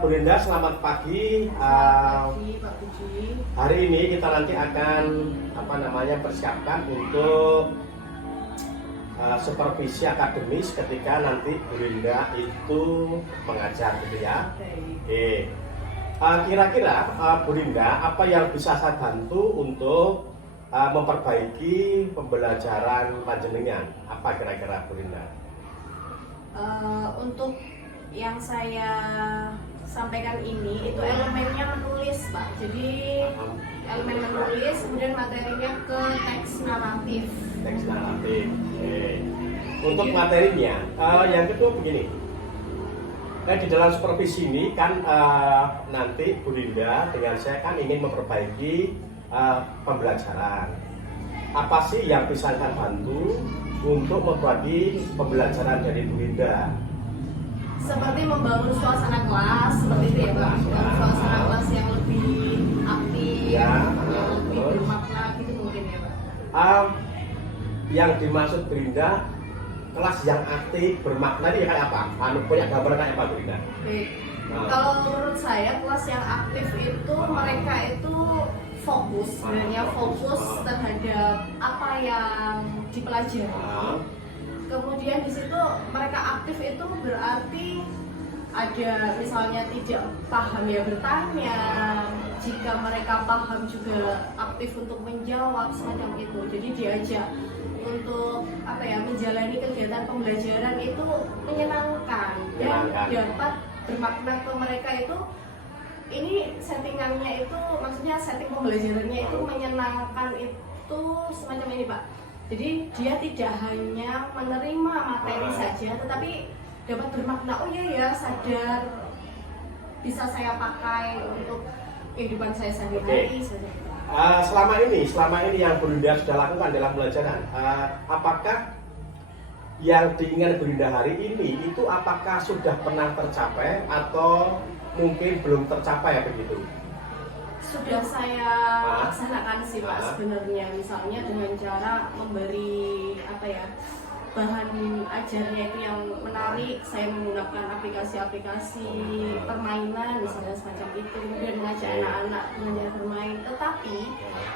Bu Linda, selamat pagi. Pak Puji. Hari ini kita nanti akan persiapkan untuk supervisi akademis ketika nanti Bu Linda itu mengajar, gitu ya. Oke. Kira-kira Bu Linda, apa yang bisa saya bantu untuk memperbaiki pembelajaran panjenengan? Apa kira-kira Bu Linda? Untuk yang saya sampaikan ini itu elemennya menulis, Pak. Jadi elemen menulis, kemudian materinya ke teks naratif. Teks naratif. Oke. Untuk materinya, yang kedua begini. Di dalam supervisi ini kan nanti Bu Linda dengan saya kan ingin memperbaiki pembelajaran. Apa sih yang bisa saya bantu untuk memperbaiki pembelajaran dari Bu Linda? Seperti membangun suasana kelas, seperti itu ya Pak. Membangun suasana kelas yang lebih aktif, yang lebih bermakna gitu mungkin ya Pak. Yang dimaksud Bu Linda, kelas yang aktif, bermakna ini kayak apa? Punya gambar kayak apa Bu Linda? Kalau menurut saya kelas yang aktif itu mereka itu fokus, sebenarnya fokus terhadap apa yang dipelajari. Kemudian di situ mereka aktif itu berarti ada misalnya tidak paham ya bertanya, jika mereka paham juga aktif untuk menjawab semacam itu. Jadi diajak untuk menjalani kegiatan pembelajaran itu menyenangkan dan dapat bermakna ke mereka itu. Ini settingannya itu, maksudnya setting pembelajarannya itu menyenangkan itu semacam ini Pak. Jadi dia tidak hanya menerima materi saja, tetapi dapat bermakna, oh iya ya, sadar bisa saya pakai untuk kehidupan saya sehari-hari. Selama ini yang Bu Linda sudah lakukan dalam pembelajaran, apakah yang diinginkan Bu Linda hari ini itu apakah sudah pernah tercapai atau mungkin belum tercapai begitu? Sudah saya laksanakan sih Pak sebenarnya, misalnya dengan cara memberi bahan ajarnya itu yang menarik. Saya menggunakan aplikasi-aplikasi permainan misalnya semacam itu, kemudian mengajak anak-anak belajar bermain. Tetapi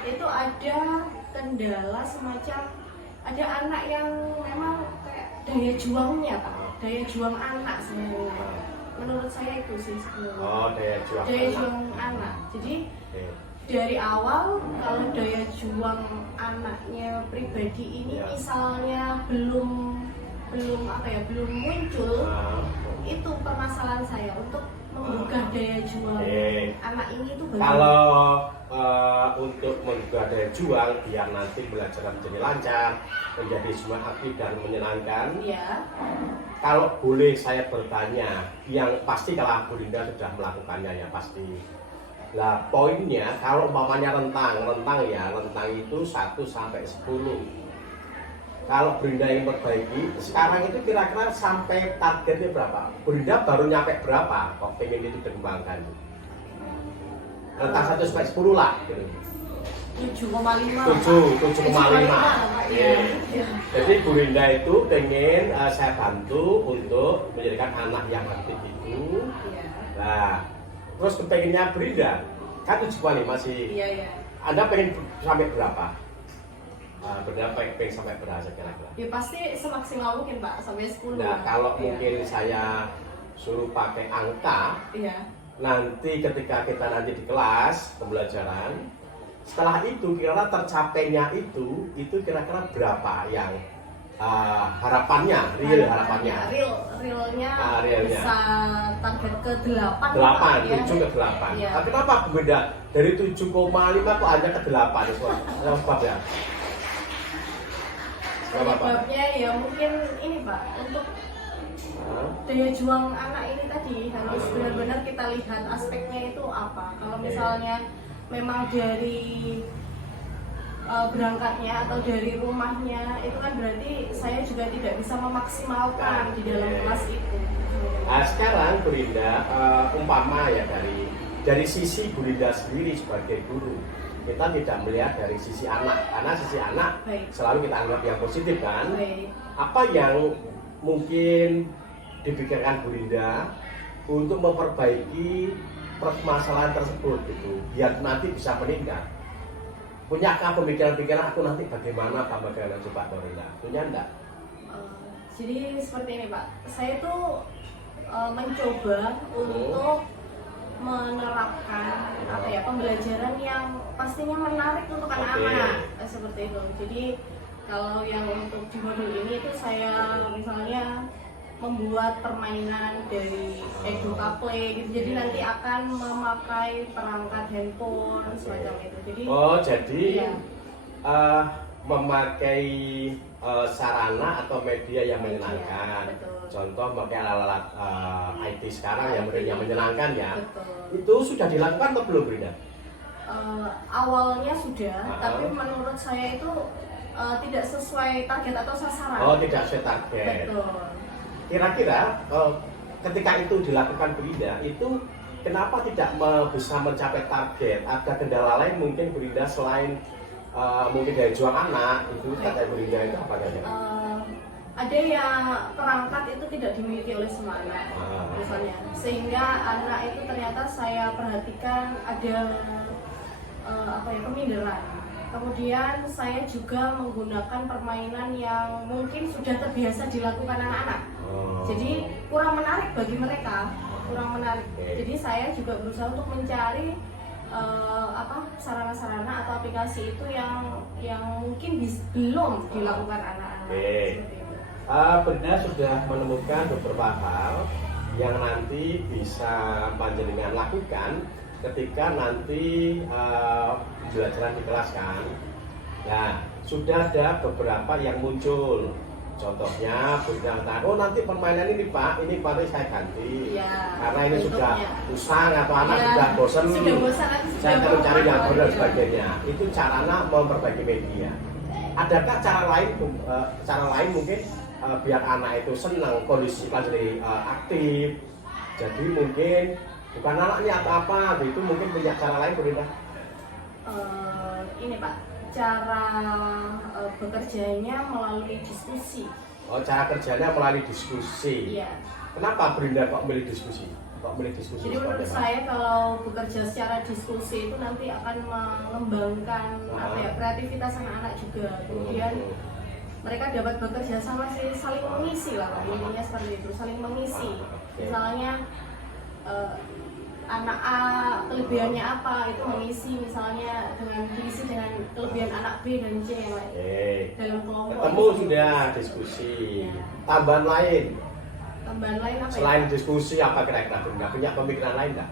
itu ada kendala semacam ada anak yang memang kayak daya juangnya Pak, daya juang anak sebenarnya. Menurut saya itu sih sebenarnya. Daya juang anak. Jadi dari awal kalau daya juang anaknya pribadi ini misalnya belum muncul, itu permasalahan saya untuk menggugah daya juang anak ini itu bagaimana? Kalau untuk menggugah daya juang biar nanti belajar menjadi lancar, menjadi semua aktif dan menyenangkan. Ya. Kalau boleh saya bertanya, yang pasti kalau Bu Linda sudah melakukannya ya pasti. Nah poinnya kalau umpamanya rentang itu 1 sampai 10. Kalau Bu Linda yang perbaiki, sekarang itu kira-kira sampai targetnya berapa? Bu Linda baru nyampe berapa kok pengen itu dikembangkan? Rentang 1 sampai 10 lah. 7,5. Jadi Bu Linda itu pengen saya bantu untuk menjadikan anak yang aktif itu. Nah, terus kepengennya Bu Linda kan 7,5 sih. Anda pengen sampai berapa? Berapa pengen sampai berapa kira-kira? Ya pasti semaksimal mungkin Pak, sampai 10. Nah, kalau mungkin saya suruh pakai angka, nanti ketika kita nanti di kelas pembelajaran, setelah itu kira-kira tercapainya itu kira-kira berapa yang harapannya, harapannya? Realnya Realnya bisa target ke 8. 7 ke 8. Tapi kenapa beda dari 7,5 kok hanya ke 8? Sebabnya? Sebabnya ya mungkin ini Pak, untuk daya juang anak ini tadi harus benar-benar kita lihat aspeknya itu apa. Kalau misalnya memang dari berangkatnya atau dari rumahnya itu kan berarti saya juga tidak bisa memaksimalkan di dalam kelas itu. Nah sekarang Bu Linda, umpama ya dari sisi Bu Linda sendiri sebagai guru, kita tidak melihat dari sisi anak, karena sisi anak selalu kita anggap yang positif kan. Apa yang mungkin dipikirkan Bu Linda untuk memperbaiki permasalahan tersebut gitu, biar nanti bisa meningkat? Punyakah pemikiran-pikiran aku nanti bagaimana coba Dorina? Punya enggak? Jadi seperti ini Pak, saya tuh mencoba untuk menerapkan apa ya, pembelajaran yang pastinya menarik untuk anak-anak seperti itu. Jadi kalau yang untuk di modul ini itu saya misalnya membuat permainan dari EducaPlay gitu, jadi nanti akan memakai perangkat handphone semacam itu. Jadi jadi ya, memakai sarana atau media yang menyenangkan. betul. Contoh memakai alat-alat IT sekarang yang menyenangkan ya. Betul. Itu sudah dilakukan atau belum, Brina? Awalnya sudah, tapi menurut saya itu tidak sesuai target atau sasaran. Oh, tidak sesuai target. Betul. Kira-kira ketika itu dilakukan Brina, itu kenapa tidak bisa mencapai target? Ada kendala lain mungkin Brina selain mungkin dari juang anak itu kata Brina itu apa saja? Ada yang perangkat itu tidak dimiliki oleh semua anak, misalnya, sehingga anak itu ternyata saya perhatikan ada keminderan. Kemudian saya juga menggunakan permainan yang mungkin sudah terbiasa dilakukan anak-anak. Jadi kurang menarik bagi mereka, kurang menarik. Jadi saya juga berusaha untuk mencari sarana-sarana atau aplikasi itu yang mungkin belum dilakukan anak-anak. Benda sudah menemukan beberapa hal yang nanti bisa panjenengan lakukan ketika nanti pembelajaran di kelas kan. Nah, sudah ada beberapa yang muncul. Contohnya, Bunda tahu nanti permainan ini Pak saya ganti. Ya, karena ini sudah usang atau anak ya, sudah bosan. Saya perlu cari yang baru dan sebagainya. Itu caranya memperbaiki media. Adakah cara lain mungkin biar anak itu senang, kondisi jadi aktif. Jadi mungkin bukan anaknya atau apa, itu mungkin punya cara lain Bunda? Ini Pak, cara bekerjanya melalui diskusi. Oh, cara kerjanya melalui diskusi. Iya. Kenapa Brinda kok milih diskusi? Jadi menurut saya kalau bekerja secara diskusi itu nanti akan mengembangkan kreativitas anak-anak juga. Kemudian mereka dapat bekerja sama saling mengisi lah, intinya seperti itu, saling mengisi. Misalnya anak A kelebihannya apa itu mengisi misalnya diisi dengan kelebihan anak B dan C yang lain dalam kelompok. Ketemu sudah diskusi. Tambahan lain apa selain ya? diskusi apa kira-kira Bunda punya pemikiran lain nggak?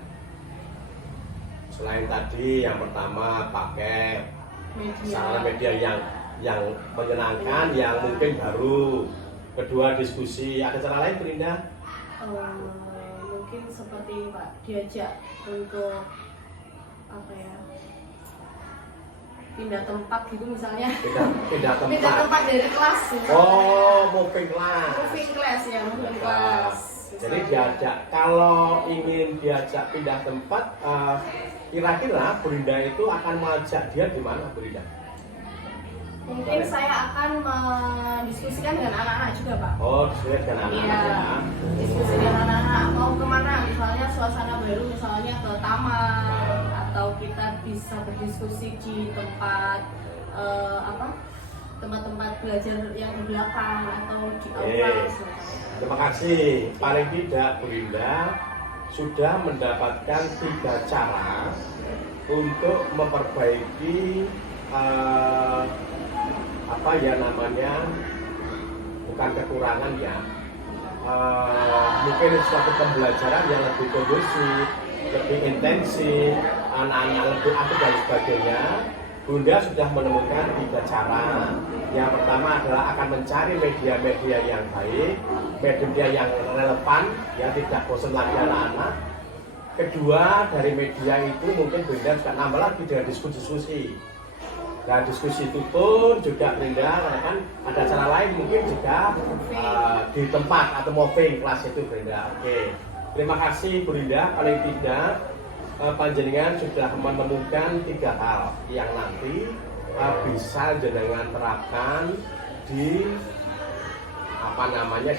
Selain tadi yang pertama pakai sarana media yang menyenangkan, yang mungkin baru. Kedua diskusi, ada cara lain Brinda? Mungkin seperti ini Pak, diajak untuk pindah tempat gitu misalnya. Pindah tempat dari kelas. Moving class. Moving class ya, moving class. Jadi kalau ingin diajak pindah tempat, kira-kira Brinda itu akan mengajak dia di mana Brinda? Mungkin saya akan mendiskusikan dengan anak-anak juga Pak. Diskusi dengan anak-anak. Diskusi dengan anak-anak, mau kemana, misalnya suasana baru, misalnya ke taman, atau kita bisa berdiskusi di tempat tempat-tempat belajar yang di belakang atau di aula. Terima kasih. Paling tidak Brinda sudah mendapatkan 3 cara untuk memperbaiki bukan kekurangan ya, mungkin suatu pembelajaran yang lebih kondusif, lebih intensif, anak-anak lebih aktif dan sebagainya. Bunda sudah menemukan 3 cara. Yang pertama adalah akan mencari media-media yang baik, media yang relevan, yang tidak bosan lagi anak-anak. Kedua, dari media itu mungkin Bunda juga nambah lagi dengan diskusi. Nah, diskusi itu pun juga Brinda kan ada cara lain mungkin juga di tempat atau moving kelas itu Brinda. Terima kasih Brinda. Paling tidak panjenengan sudah menemukan 3 hal yang nanti bisa jenengan terapkan di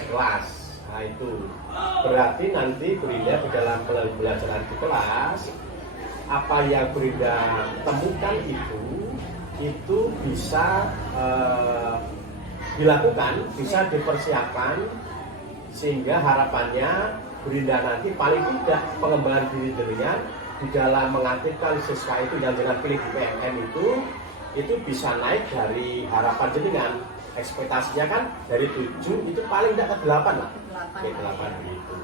kelas Nah itu berarti nanti Brinda di dalam pembelajaran di kelas, apa yang Brinda temukan itu bisa dilakukan, bisa dipersiapkan, sehingga harapannya Brinda nanti paling tidak pengembangan dirinya di dalam mengaktifkan siswa itu yang dengan pilih di PMM itu bisa naik dari harapan jenengan. Ekspektasinya kan dari 7 itu paling tidak ke 8 lah. Ke 8 begitu.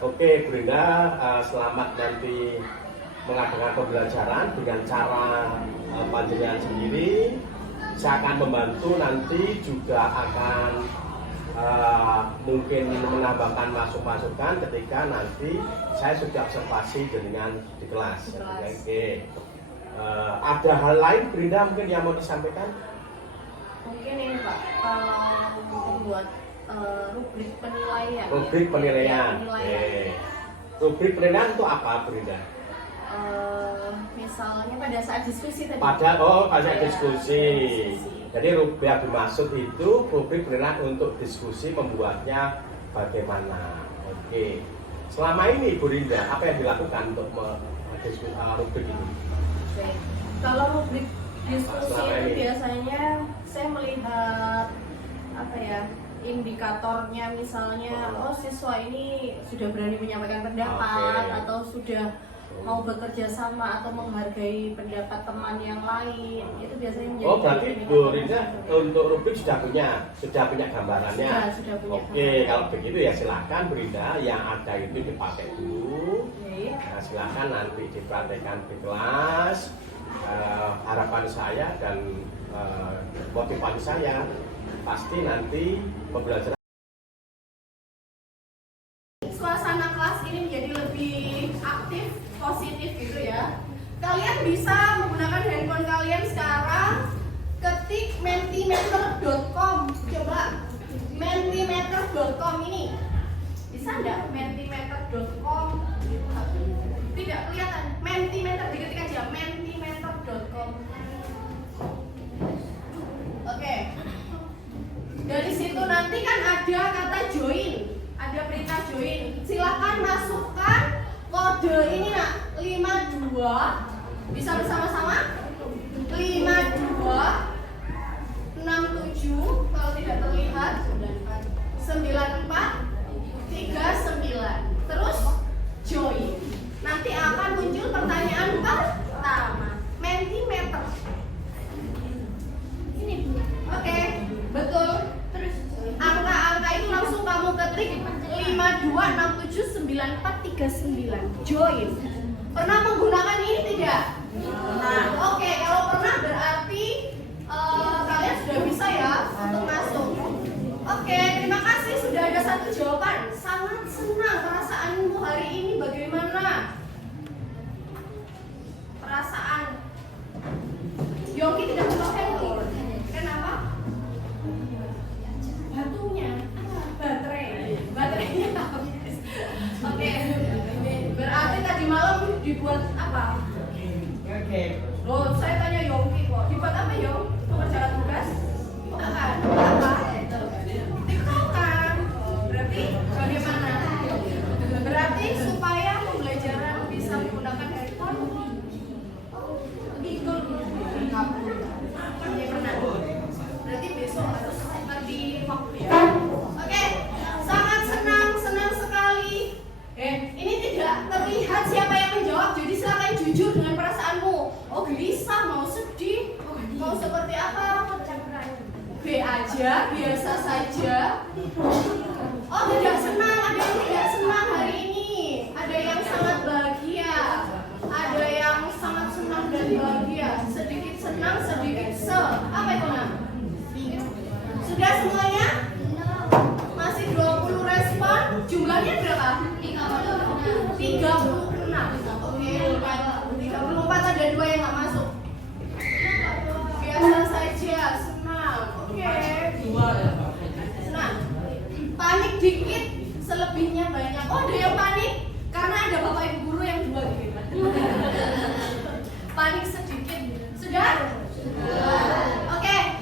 Oke Brinda, selamat nanti mengadakan pembelajaran dengan cara panjenengan sendiri. Saya akan membantu, nanti juga akan mungkin menambahkan masukan ketika nanti saya sudah observasi dengan di kelas. Oke. Ada hal lain Brinda mungkin yang mau disampaikan? Mungkin ini Pak, kalau membuat rubrik penilaian. Rubrik penilaian. Rubrik penilaian itu apa Brinda? Misalnya pada saat diskusi tadi. Pada diskusi. Jadi rubrik yang dimaksud itu rubrik penilaian untuk diskusi, membuatnya bagaimana. Oke. Selama ini Brinda apa yang dilakukan untuk rubrik ini? Oke. Kalau rubrik diskusi itu biasanya saya melihat apa ya, indikatornya, misalnya siswa ini sudah berani menyampaikan pendapat atau sudah mau bekerja sama atau menghargai pendapat teman yang lain, itu biasanya menjadi berarti Brinda untuk rubrik sudah punya gambarannya. Sudah punya. Oke, kalau begitu ya silakan Brinda yang ada itu dipakai dulu. Nah, silakan nanti dipraktekkan di kelas. Harapan saya dan motivasi saya pasti nanti pembelajaran suasana kelas ini menjadi lebih aktif, positif gitu ya. Kalian bisa menggunakan handphone kalian sekarang, ketik mentimeter.com. Coba mentimeter.com ini bisa nggak? Mentimeter.com tidak kelihatan. Mentimeter diketik aja mentimeter.com. Oke. Dari situ nanti kan ada kata join, ada perintah join. Silakan masukkan kode ini nak, 52. Bisa bersama-sama? 5267 kalau tidak terlihat 9439. Terus join. Nanti akan muncul pertanyaan pertama. Mentimeter. Ini Bu. Oke, betul. Terus angka-angka itu langsung kamu ketik 52679439. Join. Pernah menggunakan ini tidak? Nah, oke, kalau pernah berarti kalian sudah bisa ya untuk masuk. Oke, terima kasih sudah ada satu jawaban. Sangat senang. Perasaanmu hari ini bagaimana? Perasaan Yongki tidak bawa handphone. Kenapa? Batunya, baterainya habis. Oke, berarti tadi malam dibuat apa? Loh, saya tanya Yongki kok. Dibuat apa Yong? Pengerjaan tugas? Bukan. Apa? TikTok kan? Berarti bagaimana? Berarti supaya pembelajaran bisa menggunakan handphone. Begitu. Oke, pernah. Berarti besok harus lebih waktu ya. Oke, sangat senang sekali. Ini tidak terlihat siapa yang menjawab, jadi silakan jujur dengan perasaanmu. Oh gelisah, mau sedih, mau seperti apa? B aja, biasa saja. Oh tidak senang, ada yang tidak senang hari ini. Ada yang sangat bahagia, ada yang sangat senang dan bahagia. Sedikit senang, sedikit apa itu nak? Sudah semuanya? Masih 20 respon. Jumlahnya berapa? 36. Oke, 34 ada 2 yang nggak masuk. Biasa saja, senang. Oke. Senang. Panik dikit, selebihnya banyak. Oh, ada yang panik karena ada bapak ibu guru yang 2 gitu. Panik sedikit. Sudah? Oke.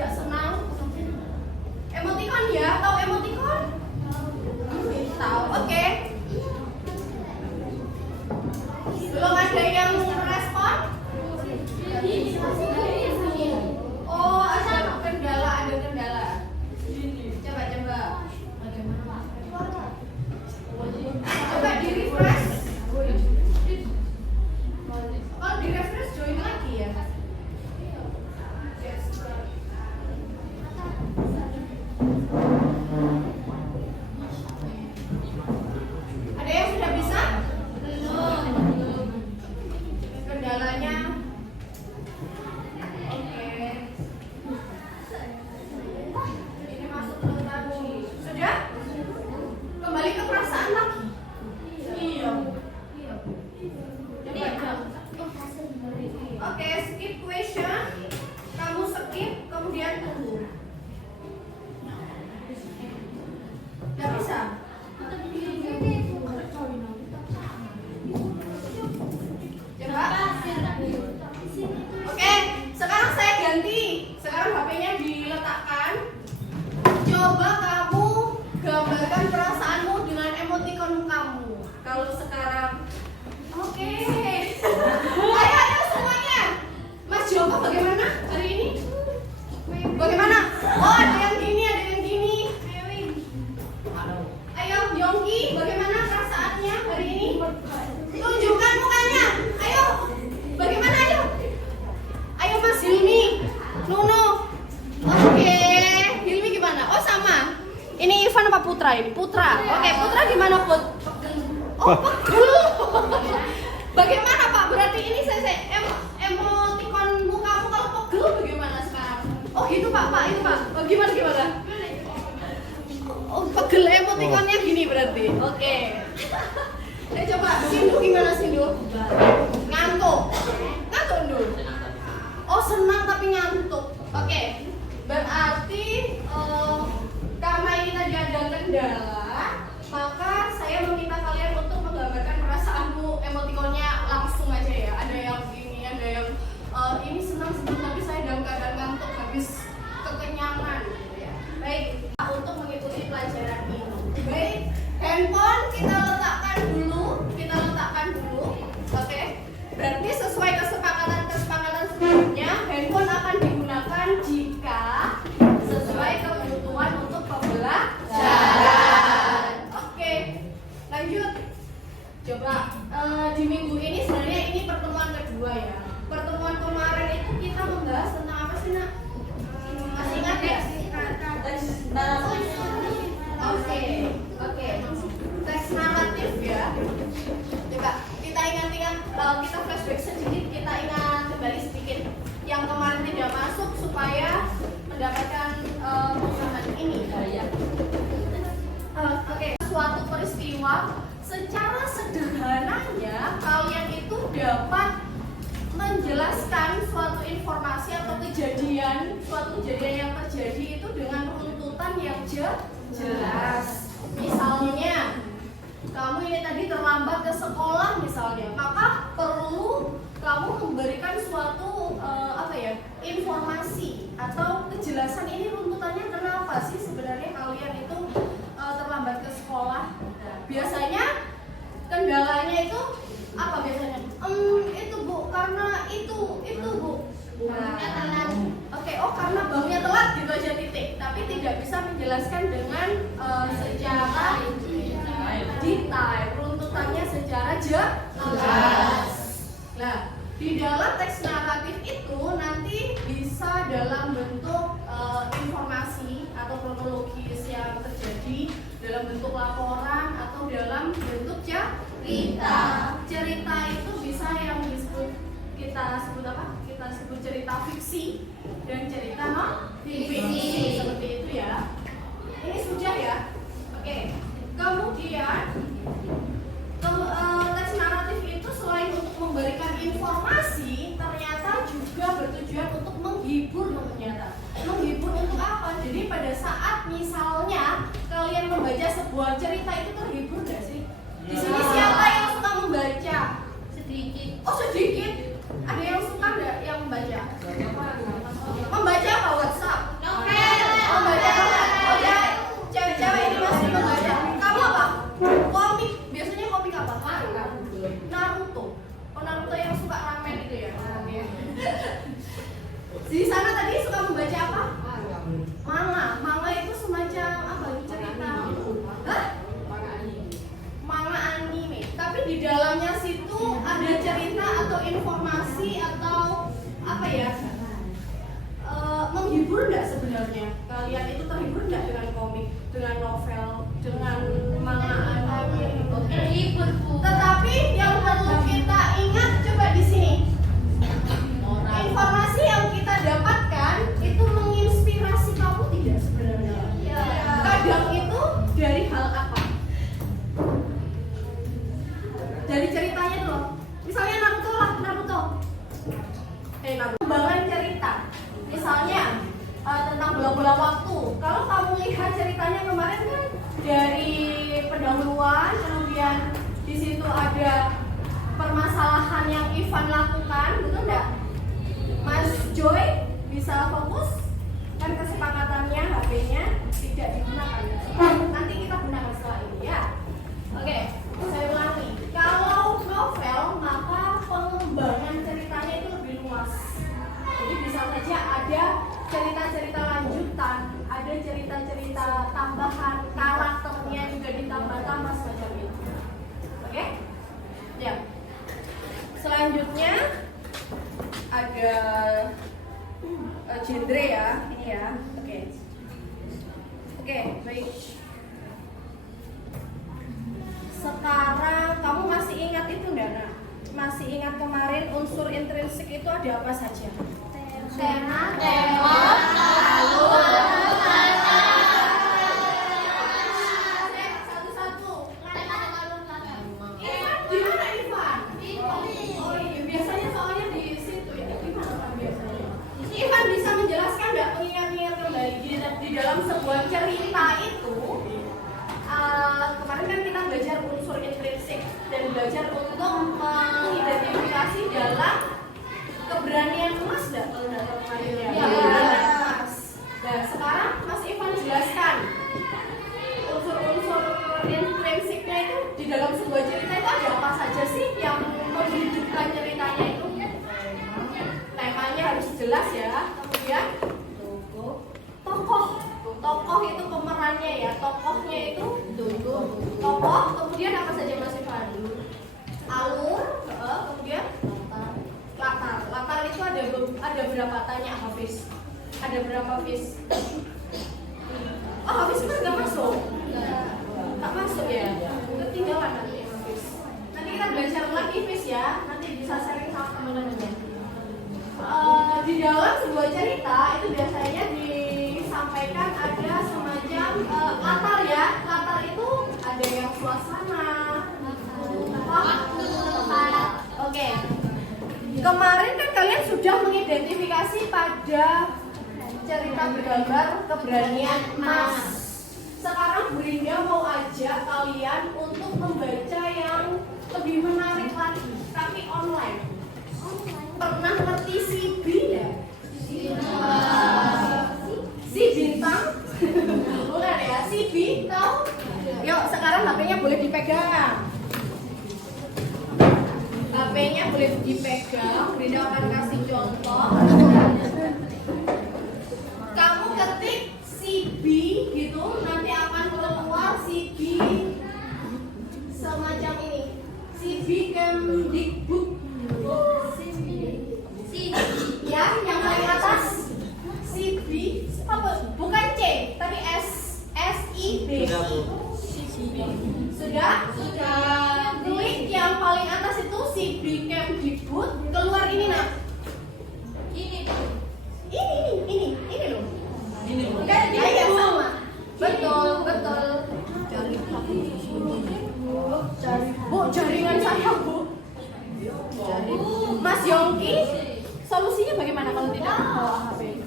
tidak senang. Emoticon ya, tahu emoticon? Tahu, oke. Belum ada yang respon? Oh, ada kendala. Coba di refresh. Kalau di refresh join lagi ya. Ada yang sudah bisa? Belum. Kendalanya. Oke. Ini masuk ke tadi. Sudah? Kembali ke perasaan lagi. Iya. Oke, skip question. Kamu skip, kemudian tunggu. Gak bisa? Coba. Oke, sekarang saya ganti. Sekarang HP-nya diletakkan. Coba kamu gambarkan perasaanmu dengan emoticon kamu. Kalau sekarang, oke. Ayo semuanya. Mas Joko bagaimana hari ini? Bagaimana? Oh, ada yang gini, ada yang gini. Ayo Yongki, bagaimana perasaannya hari ini? Tunjukkan mukanya. Ayo. Bagaimana ayo? Ayo Mas Hilmi, Nuno. Oke, Hilmi gimana? Oh sama. Ini Ivan apa Putra ini? Putra. Oke, Putra gimana Put? Oh pegel. Bagaimana Pak? Berarti ini saya emoticon mukamu kalau pegel bagaimana sekarang? Oh gitu Pak, itu Pak. Oh, gimana? Oh pegel emoticonnya gini berarti. Oke. Saya coba Sindu gimana Sindu? Ngantuk dulu. Oh senang tapi ngantuk. Oke. Berarti karena ini tadi ada kendala, maka saya meminta kalian untuk menggambarkan perasaanmu emoticonnya langsung aja ya. Ada yang ini, ada yang ini senang tapi saya dalam keadaan ngantuk habis kekenyangan gitu ya. Baik, untuk mengikuti pelajaran ini. Baik, handphone kita letakkan dulu. Oke. Berarti sesuai kesepakatan sebelumnya, handphone akan digunakan jika sesuai kebutuhan untuk pembelajaran. Oke, lanjut. Coba di minggu ini sebenarnya ini pertemuan kedua ya. Pertemuan kemarin itu kita membahas tentang apa sih Nak? Masih ingat ya? Oke. Teks naratif ya. Coba kita ingat-ingat, kita flashback sedikit, kita ingat kembali sedikit yang kemarin tidak masuk supaya mendapatkan pemahaman ini ya. Oke, suatu peristiwa secara sederhananya kalian itu dapat menjelaskan suatu informasi atau suatu kejadian yang terjadi itu dengan runtutan yang jelas. Misalnya, kamu ini tadi terlambat ke sekolah misalnya, maka perlu kamu memberikan suatu informasi atau kejelasan ini runtutannya kenapa sih sebenarnya kalian itu terlambat ke sekolah. Biasanya kendalanya itu apa biasanya? Itu Bu, karena itu Bu. Oke, karena bangunnya telat gitu aja titik, tapi tidak bisa menjelaskan dengan secara detail, runtutannya secara jelas. Nah, di dalam teks naratif itu nanti bisa dalam bentuk informasi atau kronologis yang terjadi, dalam bentuk laporan atau dalam bentuk cerita. Cerita itu bisa yang kita sebut apa? Kita sebut cerita fiksi dan cerita non fiksi seperti itu ya. Ini sudah ya. Oke. Kemudian teks naratif itu selain untuk memberikan informasi, ternyata juga bertujuan untuk menghibur ternyata. Menghibur untuk apa? Jadi pada saat misalnya kalian membaca sebuah cerita itu terhibur gak sih? Di sini siapa yang suka membaca? Sedikit. Oh sedikit. Ada yang suka nggak yang membaca? Membaca apa? WhatsApp? Naruto yang suka ramen itu ya. Di sana tadi suka membaca apa? Manga itu semacam apa? Cerita. Hah? Manga anime. Tapi di dalamnya situ ada cerita atau informasi atau apa ya? Menghibur nggak sebenarnya? Kalian itu terhibur nggak dengan komik, dengan novel, dengan manga anime? Terhibur. Tetapi yang perlu kita ingat coba di sini. Informasi yang kita dapatkan itu menginspirasi kamu tidak sebenarnya? Ya. Kadang itu dari hal apa? Dari ceritanya tuh loh. Misalnya Naruto. Kembangan cerita. Misalnya tentang bola-bola waktu. Kalau kamu lihat ceritanya kemarin kan dari pendahuluan, kemudian di situ ada permasalahan yang Ivan lakukan, betul nggak? Mas Joy bisa fokus kan kesepakatannya HP-nya tidak digunakan. Nanti kita gunakan setelah ini ya. Oke, saya ulangi. Kalau novel maka pengembangan ceritanya itu lebih luas. Jadi bisa saja ada cerita-cerita lanjutan, ada cerita-cerita tambahan, karakternya juga ditambah-tambah semacam itu. Oke? Ya. Selanjutnya ada genre ya, ini ya. Oke, baik. Sekarang kamu masih ingat itu nggak, Nak? Masih ingat kemarin unsur intrinsik itu ada apa saja? Tema, alur, satu-satu. Di mana Ivan? Oh iya, biasanya soalnya di situ ya. Gimana Pak biasanya? Ivan bisa menjelaskan nggak, mengingat-ingat kembali di dalam sebuah cerita itu? Kemarin kan kita belajar unsur intrinsik dan belajar untuk mengidentifikasi dalam keberanian emas nggak kalau nggak tahu kemarin ya? Keberanian emas. Nah sekarang Mas Ivan jelaskan unsur-unsur intrinsiknya itu di dalam sebuah cerita itu ada apa saja sih yang menghidupkan ceritanya itu? Temanya harus jelas ya. Kemudian tokoh itu pemerannya ya, tokohnya itu tokoh. Kemudian apa saja Mas Ivan? Alur, kemudian latar itu ada berapa? Tanya Hafiz. Ada berapa Hafiz? Oh Hafiz kan nggak masuk? Nggak masuk ya? Ketinggalan nanti Hafiz. Nanti kita belajar lagi Hafiz ya. Nanti bisa sharing sama teman-temannya. Di dalam sebuah cerita itu biasanya disampaikan ada semacam latar ya. Latar itu ada yang suasana, waktu, tempat. Oke. Kemarin kan kalian sudah mengidentifikasi pada cerita bergambar keberanian emas. Sekarang Brinda mau ajak kalian untuk membaca yang lebih menarik lagi, tapi online. Pernah ngerti CB ya? Si bintang? Bukan ya, CB tahu? Yuk sekarang HP-nya boleh dipegang. HP-nya boleh dipegang. Brinda akan kasih contoh. Kamu ketik CB gitu, nanti akan keluar CB semacam ini. CB Kemdikbud. Ya, yang paling atas CB apa? Bukan C, tapi SIB. Sudah? Klik yang paling atas itu CB Kemdikbud. Keluar ini nak. Ini loh. Ini kan dia sama. Betul. Bu, jaringan saya bu. Mas Yongki, solusinya bagaimana kalau tidak bawa HP?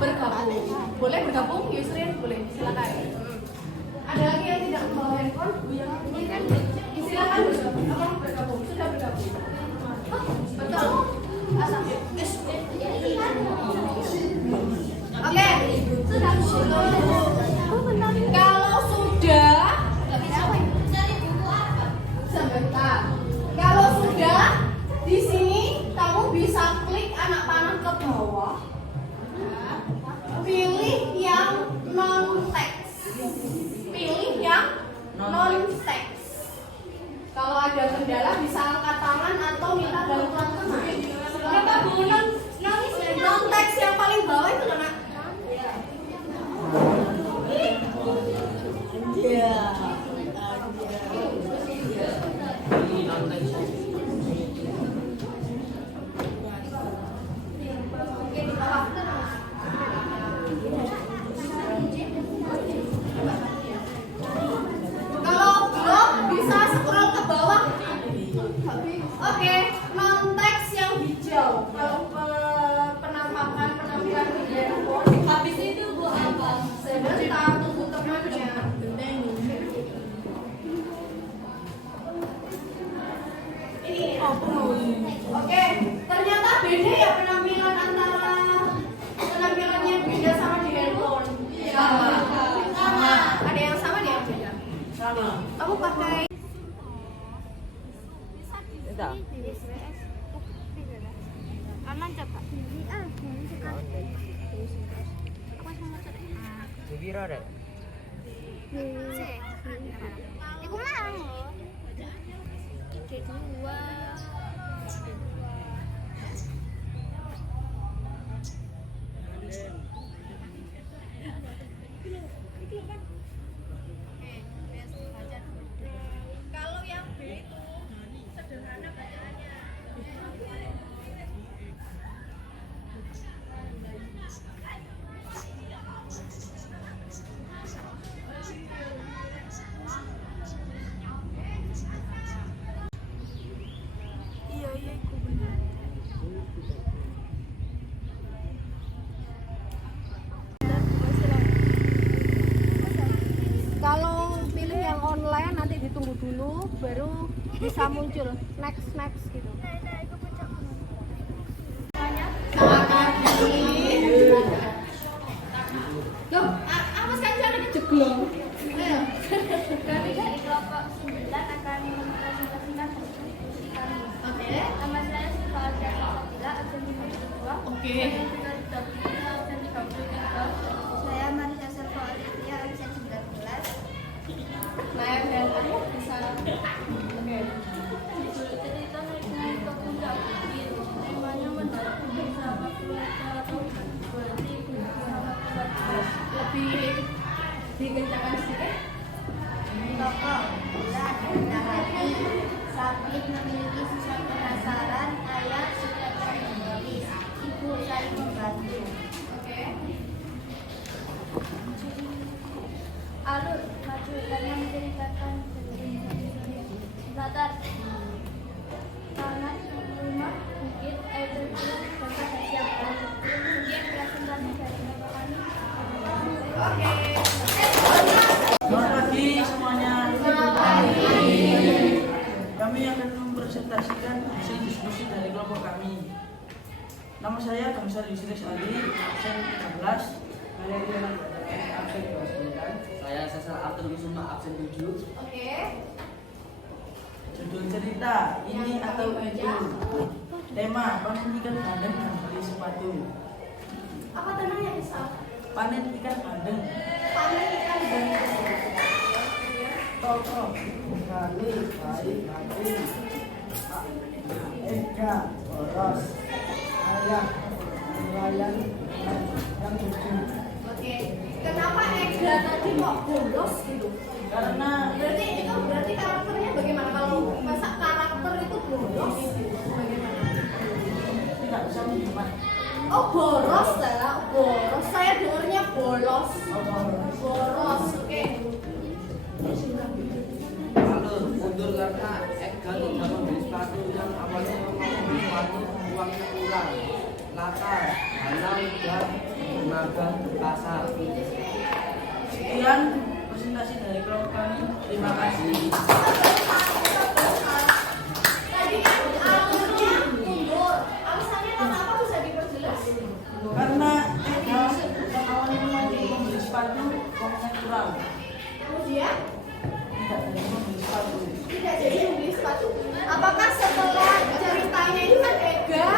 Bergabung. Boleh bergabung, Yusrin? Boleh, silakan. Ada lagi yang tidak membawa handphone? Silakan bergabung. Sudah bergabung. Betul. Asal. Oke. Kalau sudah, sebentar. Kalau sudah non seks. Kalau ada kendala bisa angkat tangan atau minta bantuan teman. Silakan Bu, non seks yang paling bawah itu loh, Nak. Iya. Kalau belum bisa scroll ke bawah. Oke, non-teks yang hijau. Kalau penampilan di handphone. Habis itu Bu apa? Sebentar, tunggu temannya. Ini. Oke, ternyata beda ya penampilan antara penampilannya beda sama di handphone. Sama. Ada yang sama, ada yang beda. Sama. Kamu pakai Aman coba. Bibir ada. Iku mah. Kedua. kalau yang B itu sederhana bacaannya. Iya iku bener. Kalau pilih yang online nanti ditunggu dulu baru bisa muncul next gitu. Selamat pagi. Loh, apa sekarang caranya jeglong? Ayo. Kami dari kelompok 9 akan mempresentasikan diskusi kami. Oke. Nama saya Siva Adela, absen 52. Oke. Absen 33. Saya Marisa Selva Aditya, absen 19. Nah, dan kamu bisa. Oke. Cerita naik puncak bukit, temanya mendaki bersama keluarga atau berarti bersama keluarga. Lebih dikencangkan sedikit. Tokoh bila ada hati, Sabit memiliki sifat penasaran, ayah suka menulis, ibu saling membantu. Oke. Alur maju karena menceritakan latar tanah rumah bukit air terjun tempat siap kemudian presentasi dari bapak kami. Oke. Selamat pagi semuanya. Kami akan mempresentasikan hasil diskusi dari kelompok kami. Nama saya Kamsar Yusris Ali, absen 13. Saya Diana absen 29. Saya Sesar Abdul Kusuma, absen 7. Oke. Judul cerita ini atau itu. Tema panen ikan bandeng dan beli sepatu. Apa temanya bisa? Panen ikan bandeng. Panen ikan bandeng. Tokoh kali baik hati. Ega boros. Ayah nelayan yang lucu. Oke. Kenapa Ega tadi kok bolos gitu? Karena Berarti karakternya bagaimana kalau masa karakter itu bolos gitu? Bagaimana? tidak bisa menyimak. Oh, boros lah. Boros. Saya dengarnya bolos. Boros. Oke. Alur mundur karena Ega tidak membeli sepatu yang awalnya mau membeli sepatu uangnya kurang. Latar karena udah magang di pasar. Sekian presentasi dari kelompok kami. Terima kasih. Tadi kan alurnya mundur. Alasannya kenapa bisa diperjelas? Karena Ega yang awalnya mau membeli sepatu uangnya kurang. Kemudian Tidak jadi membeli sepatu. tidak jadi membeli sepatu. Apakah setelah ceritanya itu kan Ega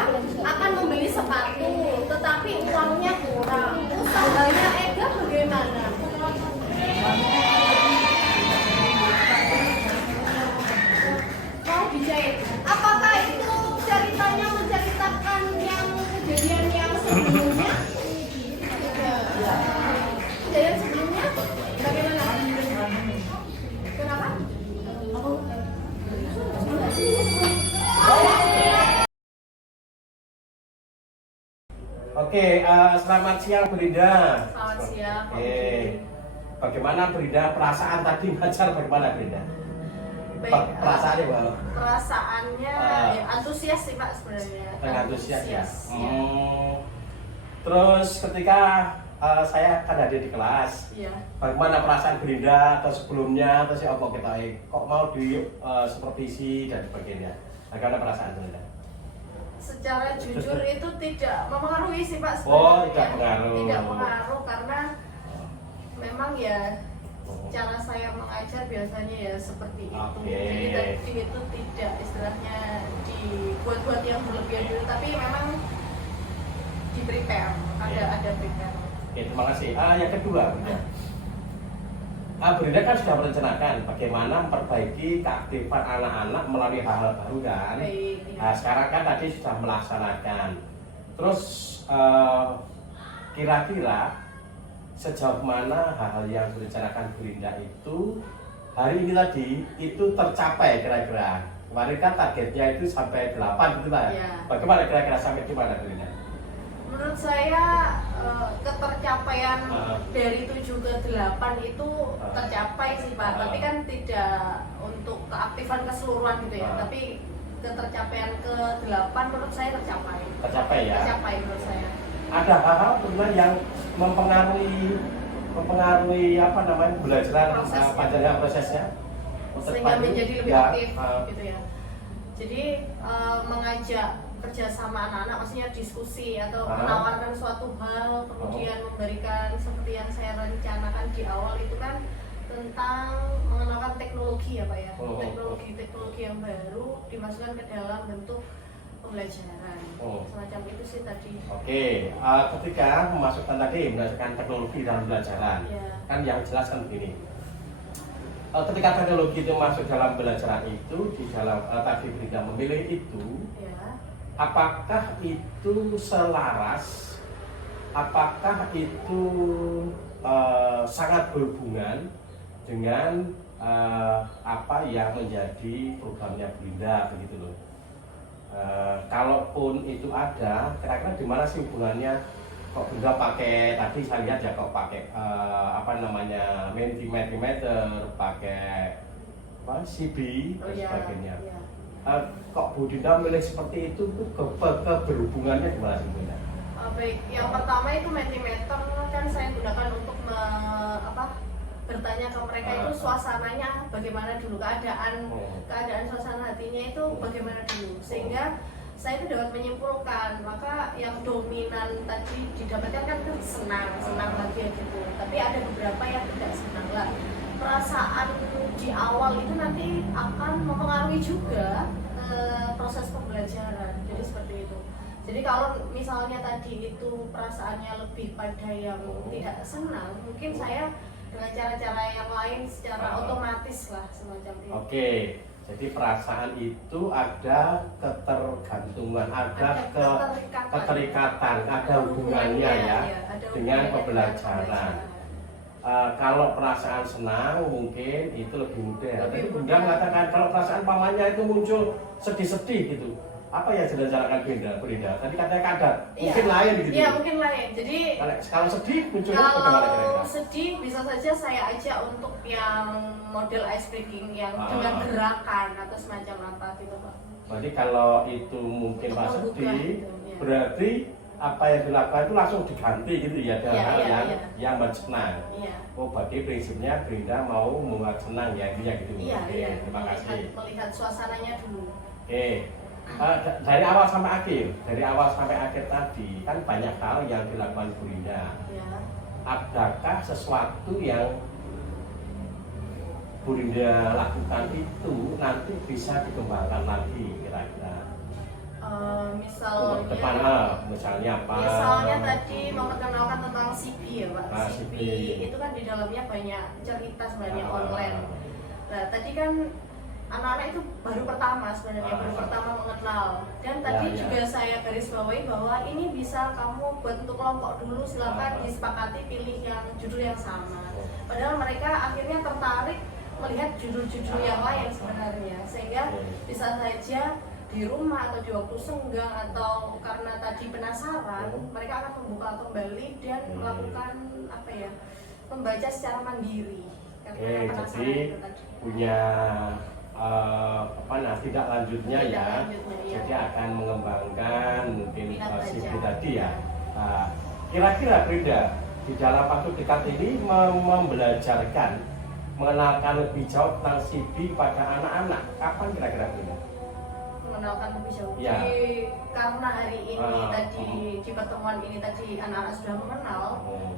akan membeli sepatu, tetapi uangnya kurang. Usahanya Ega bagaimana? sebelumnya kejadian sebelumnya bagaimana? Kenapa? Oke, selamat siang Brida. Selamat siang. Oke, bagaimana Brida perasaan tadi ngajar bagaimana Brida? Baik, Perasaannya bagaimana? perasaannya ya, antusias sih Pak sebenarnya. Antusias ya. Ya. Terus ketika saya kan hadir di kelas, Iya. bagaimana perasaan Brida atau sebelumnya atau siapa kita kok mau di supervisi dan sebagainya? Bagaimana perasaan Brida? Secara jujur itu tidak mempengaruhi sih Pak Oh, sebenarnya. tidak pengaruh. Tidak pengaruh karena memang ya cara saya mengajar biasanya ya seperti itu. Oke. Jadi tadi itu tidak istilahnya dibuat-buat yang berlebihan dulu, tapi memang di prepare, ada prepare. Oke, terima kasih. Yang kedua, Brida kan sudah merencanakan bagaimana memperbaiki keaktifan anak-anak melalui hal-hal baru kan. Baik, ya. Nah, sekarang kan tadi sudah melaksanakan. Terus kira-kira sejauh mana hal-hal yang direncanakan Brida itu hari ini tadi itu tercapai kira-kira? Kemarin kan targetnya itu sampai 8 gitu lah. Ya. Bagaimana kira-kira sampai di mana Brida? Menurut saya ketercapaian dari 7 ke 8 itu tercapai sih Pak, tapi kan tidak untuk keaktifan keseluruhan gitu ya, tapi ketercapaian ke 8 menurut saya tercapai. Tercapai ya? Tercapai menurut saya. Ada hal-hal sebenarnya yang mempengaruhi apa namanya belajar Prosesnya. panjangnya prosesnya Sehingga menjadi lebih ya, aktif gitu ya. Jadi mengajak kerjasama anak-anak, maksudnya diskusi atau menawarkan suatu hal, kemudian memberikan seperti yang saya rencanakan di awal itu kan tentang mengenalkan teknologi ya Pak ya, teknologi yang baru dimasukkan ke dalam bentuk pembelajaran, semacam itu sih tadi. Oke, ketika memasukkan tadi berdasarkan teknologi dalam pembelajaran, kan yang jelas kan begini. Ketika teknologi itu masuk dalam pembelajaran itu di dalam tadi Brida memilih itu. Apakah itu selaras? Apakah itu sangat berhubungan dengan apa yang menjadi programnya Brida begitu loh? Kalaupun itu ada, kira-kira di mana sih hubungannya? Kok Brida pakai tadi saya lihat ya kok pakai apa namanya mentimeter, pakai apa CB dan sebagainya. Kok Bu Dinda milih seperti itu berhubungannya gimana sebenarnya? Baik, yang pertama itu mentimeter kan saya gunakan untuk bertanya ke mereka itu suasananya bagaimana dulu, keadaan suasana hatinya itu bagaimana dulu, sehingga saya itu dapat menyimpulkan maka yang dominan tadi didapatkan kan senang bahagia gitu, tapi ada beberapa yang tidak senang lah. Perasaan di awal itu nanti akan mempengaruhi juga proses pembelajaran, jadi seperti itu. Jadi kalau misalnya tadi itu perasaannya lebih pada yang tidak senang, mungkin saya dengan cara-cara yang lain secara otomatis lah semacam itu. Oke, jadi perasaan itu ada ketergantungan, ada keterikatan, ada hubungannya ya dengan pembelajaran. Kalau perasaan senang mungkin itu lebih mudah. Tapi Bunda mengatakan kalau perasaan pamannya itu muncul sedih-sedih gitu. Apa yang direncanakan Bunda? Tadi katanya kadar, mungkin lain gitu. Iya, mungkin lain. Jadi kalau sedih munculnya bagaimana kira-kira? Kalau sedih bisa saja saya ajak untuk yang model ice breaking yang dengan gerakan atau semacam apa gitu Pak. Jadi kalau itu mungkin pas sedih, berarti apa yang dilakukan itu langsung diganti gitu ya dengan hal yang membuat senang. Oh, berarti prinsipnya Brida mau membuat senang ya, intinya gitu. Terima kasih. Melihat suasananya dulu. Oke. Dari awal sampai akhir tadi kan banyak hal yang dilakukan Brida. Adakah sesuatu yang Brida lakukan itu nanti bisa dikembangkan lagi kira-kira? Misalnya tadi memperkenalkan tentang CB ya Pak. CB itu kan di dalamnya banyak cerita sebenarnya online. Nah tadi kan anak-anak itu baru pertama sebenarnya, baru pertama mengenal. Dan tadi Ya. juga saya garis bawahi bahwa ini bisa kamu buat untuk kelompok dulu, silakan disepakati pilih yang judul yang sama. Padahal mereka akhirnya tertarik melihat judul-judul yang lain sebenarnya, sehingga bisa saja di rumah atau di waktu senggang atau karena tadi penasaran, mereka akan membuka kembali dan melakukan apa ya, membaca secara mandiri. Karena penasaran jadi itu tadi. punya tidak lanjutnya Tidak ya. lanjutnya, iya. Jadi akan mengembangkan mungkin Minat baca. CV tadi ya. Nah, kira-kira Frida di dalam waktu dekat ini membelajarkan, mengenalkan lebih jauh tentang CV pada anak-anak. Kapan kira-kira Frida? Mengenalkan lebih jauh. Ya. Karena hari ini tadi di pertemuan ini tadi anak-anak sudah mengenal,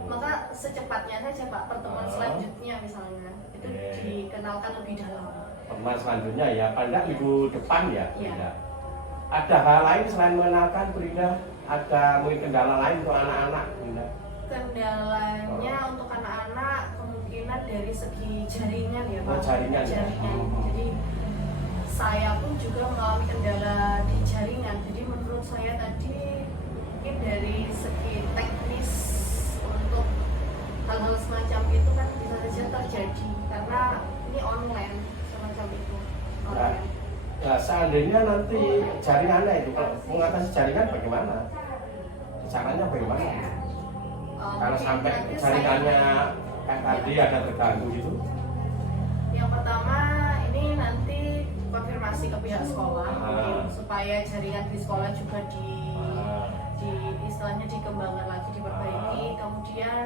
maka secepatnya saja Pak, pertemuan selanjutnya misalnya itu dikenalkan lebih dalam. Pertemuan selanjutnya ya, paling nggak minggu depan ya, Iya. Frida. Ada hal lain selain mengenalkan Frida? Ada mungkin kendala lain untuk anak-anak, Frida? Kendalanya untuk anak-anak kemungkinan dari segi jaringan ya Pak. Oh, jaringan ya. Jadi saya pun juga mengalami kendala di jaringan. Jadi menurut saya tadi mungkin dari segi teknis untuk hal-hal semacam itu kan bisa saja terjadi karena ini online semacam itu. Online. Nah, seandainya nanti jaringannya itu, kalau mengatasi jaringan bagaimana? Caranya bagaimana? Kalau Mungkin sampai nanti jaringannya saya- kayak tadi ada terganggu gitu? Yang pertama ini nanti konfirmasi ke pihak sekolah mungkin, supaya jaringan di sekolah juga di istilahnya dikembangkan lagi, diperbaiki. Kemudian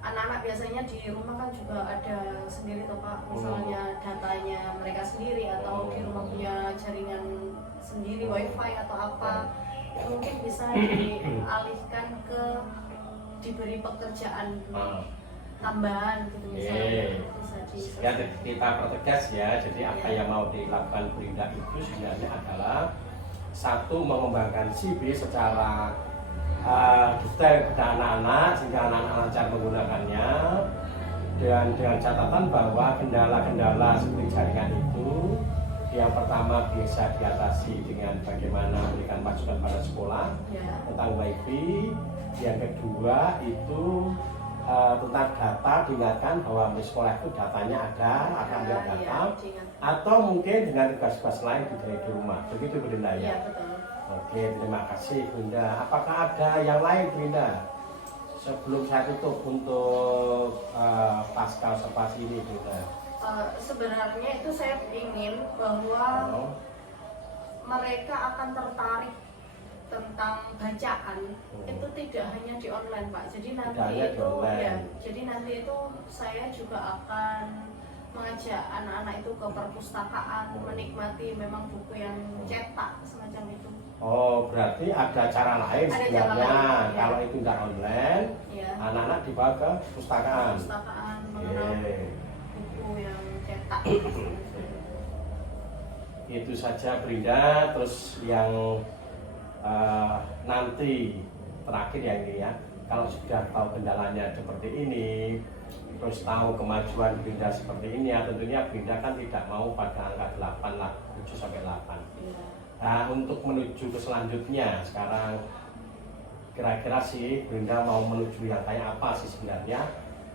anak-anak biasanya di rumah kan juga ada sendiri tuh Pak, misalnya datanya mereka sendiri atau di rumah punya jaringan sendiri, wifi atau apa, mungkin bisa dialihkan ke diberi pekerjaan tambahan gitu misalnya. Bisa di Ya, kita pertegas ya. Jadi apa yang mau dilakukan Frida itu sebenarnya adalah satu, mengembangkan CV secara detail kepada anak-anak sehingga anak-anak lancar menggunakannya, dan dengan catatan bahwa kendala-kendala seperti jaringan itu yang pertama bisa diatasi dengan bagaimana memberikan masukan pada sekolah ya. tentang wifi. Yang kedua itu tentang data, diingatkan bahwa di sekolah itu datanya ada, akan ada data, diingat. atau mungkin dengan tugas-tugas lain di rumah. Begitu Bunda Iya ya. betul. Oke, terima kasih Bunda. Apakah ada yang lain Bunda? Sebelum saya tutup untuk pasca observasi ini Bunda. Sebenarnya itu saya ingin bahwa mereka akan tertarik tentang bacaan itu tidak hanya di online Pak. Jadi nanti nanti itu saya juga akan mengajak anak-anak itu ke perpustakaan, menikmati memang buku yang cetak semacam itu. Oh, berarti ada cara lain Ada sebenarnya. cara lain, ya. Kalau itu nggak online, Ya. anak-anak dibawa ke perpustakaan. Perpustakaan mengenal buku yang cetak. Itu saja Brinda. Terus yang nanti terakhir ya ini ya, kalau sudah tahu kendalanya seperti ini, terus tahu kemajuan Brinda seperti ini ya, tentunya Brinda kan tidak mau pada angka 8 lah, 7 sampai 8. Nah, untuk menuju ke selanjutnya sekarang kira-kira sih Brinda mau menuju yang kayak apa sih sebenarnya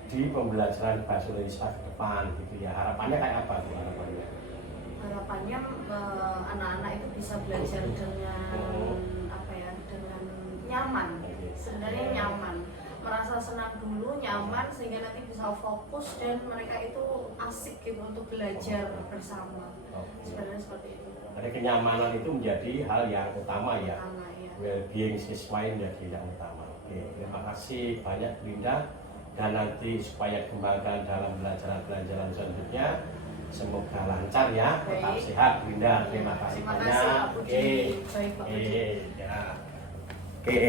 di pembelajaran bahasa Indonesia ke depan gitu ya. Harapannya kayak apa tuh harapannya? Harapannya anak-anak itu bisa belajar dengan apa ya, dengan nyaman. Sebenarnya nyaman, merasa senang dulu, nyaman, sehingga nanti bisa fokus dan mereka itu asik gitu untuk belajar bersama. Sebenarnya seperti itu. Jadi kenyamanan itu menjadi hal yang utama ya. Pertama, ya. Well-being siswa menjadi yang utama. Oke, terima kasih banyak Brinda, dan nanti supaya dikembangkan dalam pelajaran-pelajaran selanjutnya semoga lancar ya, tetap Baik. sehat Brinda. Terima kasih Terima banyak. kasih Pak Budi. Oke. Baik Pak Budi. Ya. Oke.